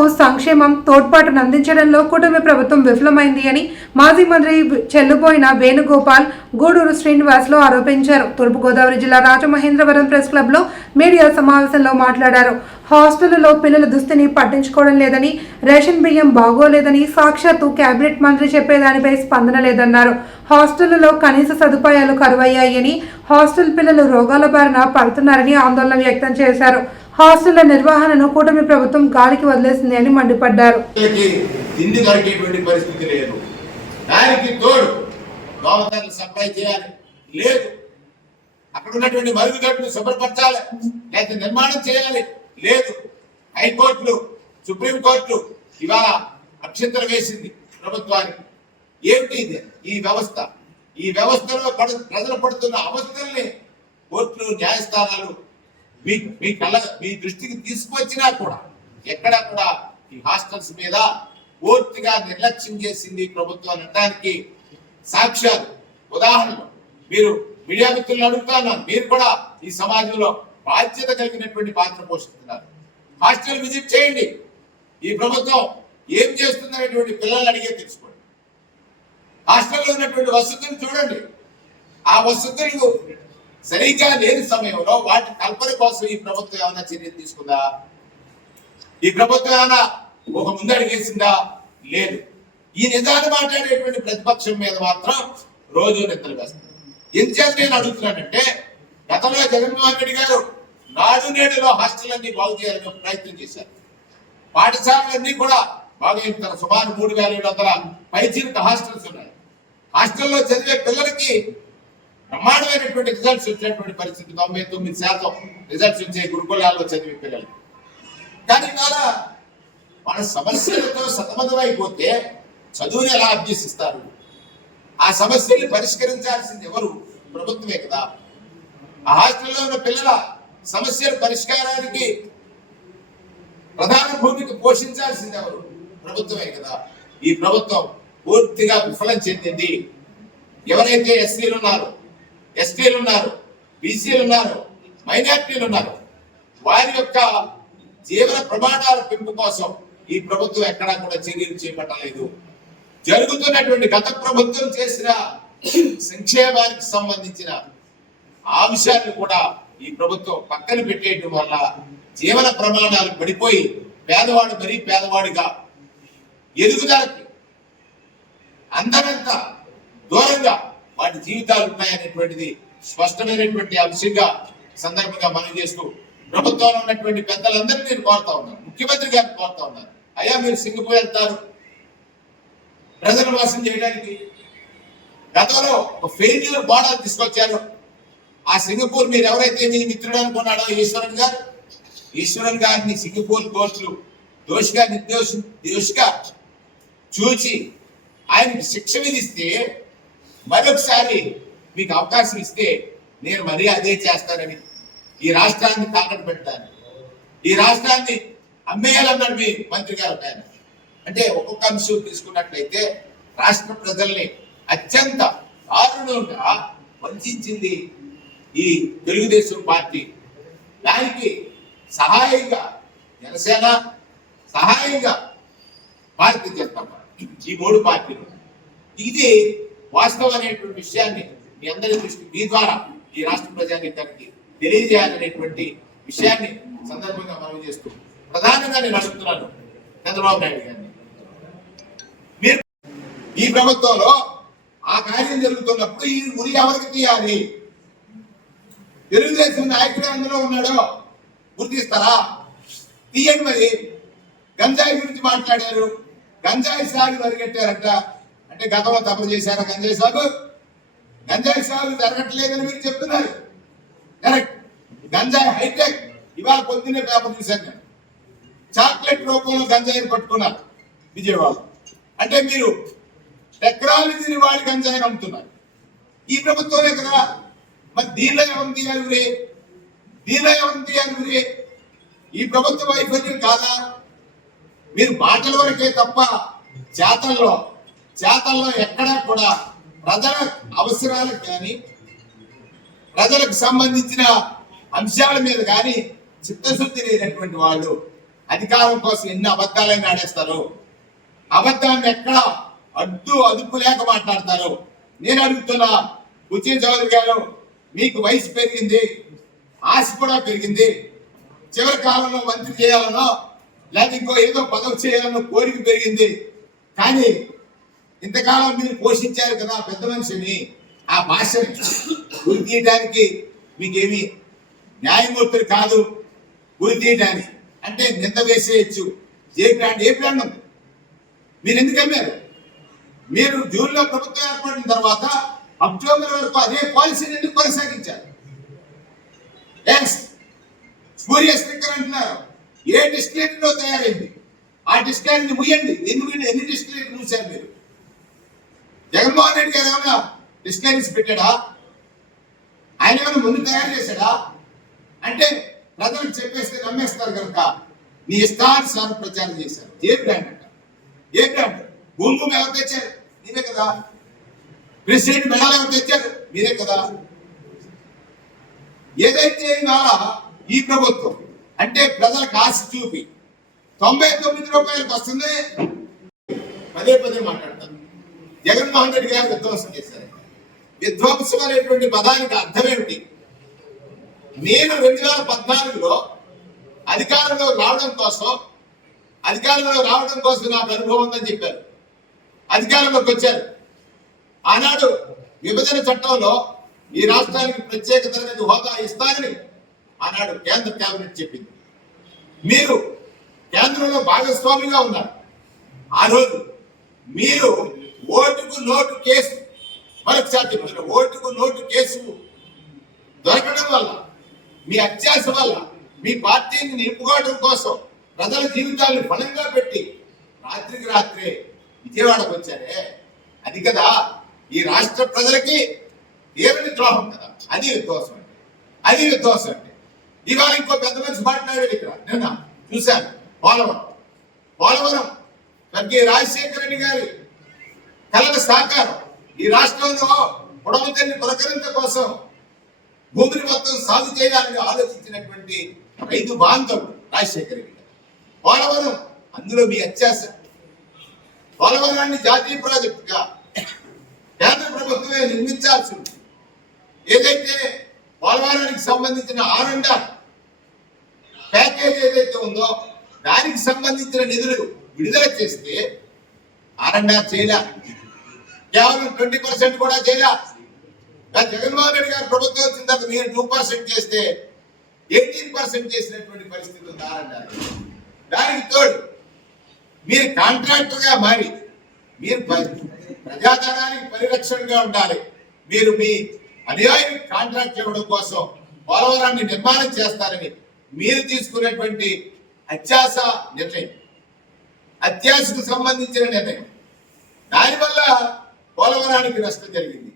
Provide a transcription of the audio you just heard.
పిల్లలకు సంక్షేమం తోడ్పాటును అందించడంలో కూటమి ప్రభుత్వం విఫలమైంది అని మాజీ మంత్రి చెల్లుబోయిన వేణుగోపాల్ గూడూరు శ్రీనివాసులు ఆరోపించారు. తూర్పుగోదావరి జిల్లా రాజమహేంద్రవరం ప్రెస్ క్లబ్లో మీడియా సమావేశంలో మాట్లాడారు. హాస్టళ్లలో పిల్లల దుస్థితిని పట్టించుకోవడం లేదని, రేషన్ బియ్యం బాగోలేదని సాక్షాత్తు కేబినెట్ మంత్రి చెప్పేదానిపై స్పందన లేదన్నారు. హాస్టళ్లలో కనీస సదుపాయాలు కరువయ్యాయని, హాస్టల్ పిల్లలు రోగాల బారిన పడుతున్నారని ఆందోళన వ్యక్తం చేశారు. హాస్టళ్ల నిర్వహణను కూటమి ప్రభుత్వం గాలికి వదిలేసింది అని మండిపడ్డారు. అక్కడ ఉన్నటువంటి మరుగుదొడ్లు శుభ్రపరచాలి, లేకపోతే నిర్మాణం చేయాలి. లేదు, హైకోర్టులు సుప్రీంకోర్టు ఇవాళ అక్షంతలు వేసింది ప్రభుత్వానికి. ఏంటి ఈ వ్యవస్థ? ఈ వ్యవస్థలో ప్రజలు పడుతున్న అవస్థల్ని కోర్టులు న్యాయస్థానాలు మీ దృష్టికి తీసుకువచ్చినా కూడా ఎక్కడా కూడా ఈ హాస్టల్స్ మీద పూర్తిగా నిర్లక్ష్యం చేసింది ప్రభుత్వం అనడానికి సాక్ష్యాలు, ఉదాహరణలు మీరు మీడియా మిత్రులను అడుగుతున్నాను. మీరు కూడా ఈ సమాజంలో బాధ్యత కలిగినటువంటి పాత్ర పోషిస్తున్నారు. హాస్టల్ విజిట్ చేయండి. ఈ ప్రభుత్వం ఏం చేస్తుందనేటువంటి పిల్లల్ని అడిగే తెలుసుకోండి. హాస్టల్లో ఉన్నటువంటి వసతులు చూడండి. ఆ వసతులు సరిగ్గా లేని సమయంలో వాటి కల్పన కోసం ఈ ప్రభుత్వం ఏమైనా చర్యలు తీసుకుందా? ఈ ప్రభుత్వం ఏమైనా ఒక ముందడుగేసిందా? లేదు. ఈ నిజాన్ని మాట్లాడేటువంటి ప్రతిపక్షం మీద మాత్రం రోజు నిద్ర వేస్తారు. ఎందుచేత నేను అడుగుతున్నానంటే, గతంలో జగన్మోహన్ రెడ్డి గారు నాడు నేడులో హాస్టల్ అన్ని బాగు చేయాలని ప్రయత్నం చేశారు. పాఠశాలలన్నీ కూడా బాగు చేస్తారు. సుమారు 3700 పైచిలుక హాస్టల్స్ ఉన్నాయి. హాస్టల్లో చదివే పిల్లలకి బ్రహ్మాండమైనటువంటి రిజల్ట్స్ వచ్చినటువంటి పరిస్థితి. 99% రిజల్ట్స్ వచ్చే గురుకులాల్లో చదివే పిల్లలు. కానీ ఇవాళ మన సమస్యలతో సతమతమైపోతే చదువుని ఎలా అభ్యసిస్తారు? ఆ సమస్యల్ని పరిష్కరించాల్సింది ఎవరు? ప్రభుత్వమే కదా. ఆ హాస్టల్లో ఉన్న పిల్లల సమస్యల పరిష్కారానికి ప్రధాన భూమిక పోషించాల్సింది ఎవరు? ప్రభుత్వమే కదా. ఈ ప్రభుత్వం పూర్తిగా విఫలం చెందింది. ఎవరైతే ఎస్సీలు ఉన్నారు, ఎస్టీలు ఉన్నారు, బీసీలు ఉన్నారు, మైనారిటీలు ఉన్నారు, వారి యొక్క జీవన ప్రమాణాల పెంపు కోసం ఈ ప్రభుత్వం ఎక్కడా కూడా చర్యలు చేపట్టలేదు. జరుగుతున్నటువంటి గత ప్రభుత్వం చేసిన సంక్షేమానికి సంబంధించిన అంశాన్ని కూడా ఈ ప్రభుత్వం పక్కన పెట్టేయడం వల్ల జీవన ప్రమాణాలు పడిపోయి పేదవాడు మరీ పేదవాడిగా ఎదుగుదలకి అందరంత దూరంగా వాటి జీవితాలు ఉన్నాయనేటువంటిది స్పష్టమైనటువంటి అంశంగా సందర్భంగా మనం చేస్తూ ప్రభుత్వంలో ఉన్నటువంటి పెద్దలందరినీ నేను కోరుతా ఉన్నాను, ముఖ్యమంత్రి గారిని కోరుతా ఉన్నాను. అయ్యా, మీరు సింగపూర్ వెళ్తారు ప్రజలు మోసం చేయడానికి. గతంలో ఒక ఫెయిల్యూర్ మోడల్ తీసుకొచ్చారు. ఆ సింగపూర్ మీరు ఎవరైతే మీ మిత్రుడు అనుకున్నాడో ఈశ్వరన్ గారిని సింగపూర్ కోర్టులు దోషిగా చూచి ఆయనకి శిక్ష విధిస్తే, మరొకసారి మీకు అవకాశం ఇస్తే నేను మరీ అదే చేస్తానని ఈ రాష్ట్రాన్ని తాకట్టు పెట్టాను, ఈ రాష్ట్రాన్ని అమ్మేయాలన్నాడు మీ మంత్రి గారు. అంటే ఒక్కొక్క అంశం తీసుకున్నట్లయితే రాష్ట్ర ప్రజల్ని అత్యంత దారుణంగా వంచింది ఈ తెలుగుదేశం పార్టీ. దానికి సహాయంగా జనసేన, సహాయంగా భారతీయ జనతా పార్టీ, ఈ 3 పార్టీలు. ఇది వాస్తవం అనేటువంటి విషయాన్ని మీ అందరి దృష్టి మీ ద్వారా ఈ రాష్ట్ర ప్రజానీకానికి తెలియజేయాలనేటువంటి విషయాన్ని సందర్భంగా మనం చేస్తూ ప్రధానంగా నేను అడుగుతున్నాను చంద్రబాబు నాయుడు గారిని. మీరు ఈ ప్రభుత్వంలో ఆ కార్యం జరుగుతున్నప్పుడు ఈ ఉరి ఎవరికి తీయాలి? తెలుగుదేశం నాయకుడు అందులో ఉన్నాడో గుర్తిస్తారా? తీయండి. మరి గంజాయి గురించి మాట్లాడారు, గంజాయి సాగు పరిగెట్టారంట. అంటే గతంలో తప్పు చేశారా గంజాయి సాగు? గంజాయి సాగు జరగట్లేదని మీరు చెప్తున్నారు. కరెక్ట్. గంజాయి హైటెక్. ఇవాళ పొద్దున్నే పేపర్ చూశాను నేను. చాక్లెట్ రూపంలో గంజాయిని పట్టుకున్నారు విజయవాడ. అంటే మీరు టెక్నాలజీని వాడి గంజాయిని అమ్ముతున్నారు. ఈ ప్రభుత్వమే కదా. మరి దీనిలో ఎవరు తీయాలి? ఈ ప్రభుత్వ వైఫల్యం కాదా? మీరు మాటల వరకే తప్ప చేతల్లో ఎక్కడా కూడా ప్రజల అవసరాలకు కానీ ప్రజలకు సంబంధించిన అంశాల మీద కానీ చిత్తశుద్ధి లేనటువంటి వాళ్ళు అధికారం కోసం ఎన్ని అబద్ధాలైనా ఆడేస్తారు. అబద్ధాన్ని ఎక్కడ అదుపు లేక మాట్లాడతారు. నేను అడుగుతున్నా బుచ్చి చౌదరి గారు, మీకు వయసు పెరిగింది, ఆశ కూడా పెరిగింది. చివరి కాలంలో మంత్రి చేయాలనో లేదా ఇంకో ఏదో పదవి చేయాలనో కోరిక పెరిగింది. కానీ ఇంతకాలం మీరు పోషించారు కదా పెద్ద మనిషిని, ఆ భాషని గురి తీయడానికి మీకేమి న్యాయమూర్తులు కాదు. గురి తీయడానికి అంటే నింద వేసేయచ్చు. ఏ బ్రాండ్ ఉంది? మీరు ఎందుకు అమ్మారు? మీరు జూన్లో ప్రభుత్వం ఏర్పడిన తర్వాత అక్టోబర్ వరకు అదే పాలసీని ఎందుకు కొనసాగించారు? స్పూరియస్ లిక్కర్ అంటున్నారు. ఏ డిస్టిలరీలో తయారైంది? ఆ డిస్టిలరీని ముయ్యండి. ఎన్ని డిస్టిలరీలు మూసారు మీరు? జగన్మోహన్ రెడ్డి గారు ఏమైనా డిస్టిలరీస్ పెట్టాడా? ఆయన ఏమైనా ముందు తయారు చేశాడా? అంటే ప్రజలకు చెప్పేస్తే నమ్మేస్తారు కనుక నీ ఇష్టానుసారం ప్రచారం చేశారు. ఏ బ్రాండ్ అంట? ఏ బ్రాండ్? భూమి ఎవరు తెచ్చారు? మీరే కదా. ప్రెసిడెంట్ మెడల్ ఎవరు తెచ్చారు? మీరే కదా. ఏదైతే ఇవాళ ఈ ప్రభుత్వం అంటే ప్రజలకు ఆశ చూపి 99 రూపాయలకు వస్తుంది, పదే మాట్లాడతారు. జగన్మోహన్ రెడ్డి గారు విధ్వంసం చేశారు. విధ్వంసం అనేటువంటి పదానికి అర్థం ఏమిటి? నేను 2014లో అధికారంలో రావడం కోసం నాకు అనుభవం ఉందని చెప్పారు. అధికారంలోకి వచ్చారు. ఆనాడు విభజన చట్టంలో ఈ రాష్ట్రానికి ప్రత్యేక తరగతి హోదా ఇస్తానని ఆనాడు కేంద్ర కేబినెట్ చెప్పింది. మీరు కేంద్రంలో భాగస్వామిగా ఉన్నారు. ఆ రోజు మీరు ఓటుకు నోటు కేసు, మరొకసారి చెప్తున్నారు, ఓటుకు నోటు కేసు దొరకడం వల్ల, మీ అత్యాశ వల్ల, మీ పార్టీని నిలుపుకోవడం కోసం ప్రజల జీవితాలను బలంగా పెట్టి రాత్రికి రాత్రే విజయవాడకు వచ్చారే, అది కదా ఈ రాష్ట్ర ప్రజలకి తీరని ద్రోహం కదా. అది విధ్వంసం అంటే. ఇవాళ ఇంకో పెద్ద మనిషి మాట్లాడాడు ఇక్కడ, నిన్న చూశాను. పోలవరం స్వర్గీయ రాజశేఖర రెడ్డి గారి కలల సాకారం. ఈ రాష్ట్రంలో పొడవుతల్లి పులకరింత కోసం భూమిని మొత్తం సాగు చేయాలని ఆలోచించినటువంటి రైతు బాంధవుడు రాజశేఖర రెడ్డి గారు. పోలవరం అందులో మీ అత్యాశ. పోలవరాన్ని జాతీయ ప్రాజెక్టుగా కేంద్ర ప్రభుత్వమే నిర్మించాల్సి ఉంది. ఏదైతే పోలవరానికి సంబంధించిన R&R ప్యాకేజ్ ఏదైతే ఉందో దానికి సంబంధించిన నిధులు విడుదల చేస్తే R&R చేయలే, కేవలం 20% కూడా చేయలే. జగన్మోహన్ రెడ్డి గారు ప్రభుత్వం వచ్చిన తర్వాత మీరు 2% చేస్తే 18% చేసినటువంటి పరిస్థితి ఉంది R&R. దానికి తోడు మీరు కాంట్రాక్టర్ గా మారి మీరు ప్రజాధనానికి పరిరక్షణగా ఉండాలి. మీరు మీ అన్యాయానికి కాంట్రాక్ట్ ఇవ్వడం కోసం పోలవరాన్ని నిర్మాణం చేస్తారని మీరు తీసుకున్నటువంటి అత్యాశకు సంబంధించిన నిర్ణయం, దానివల్ల పోలవరానికి నష్టం జరిగింది.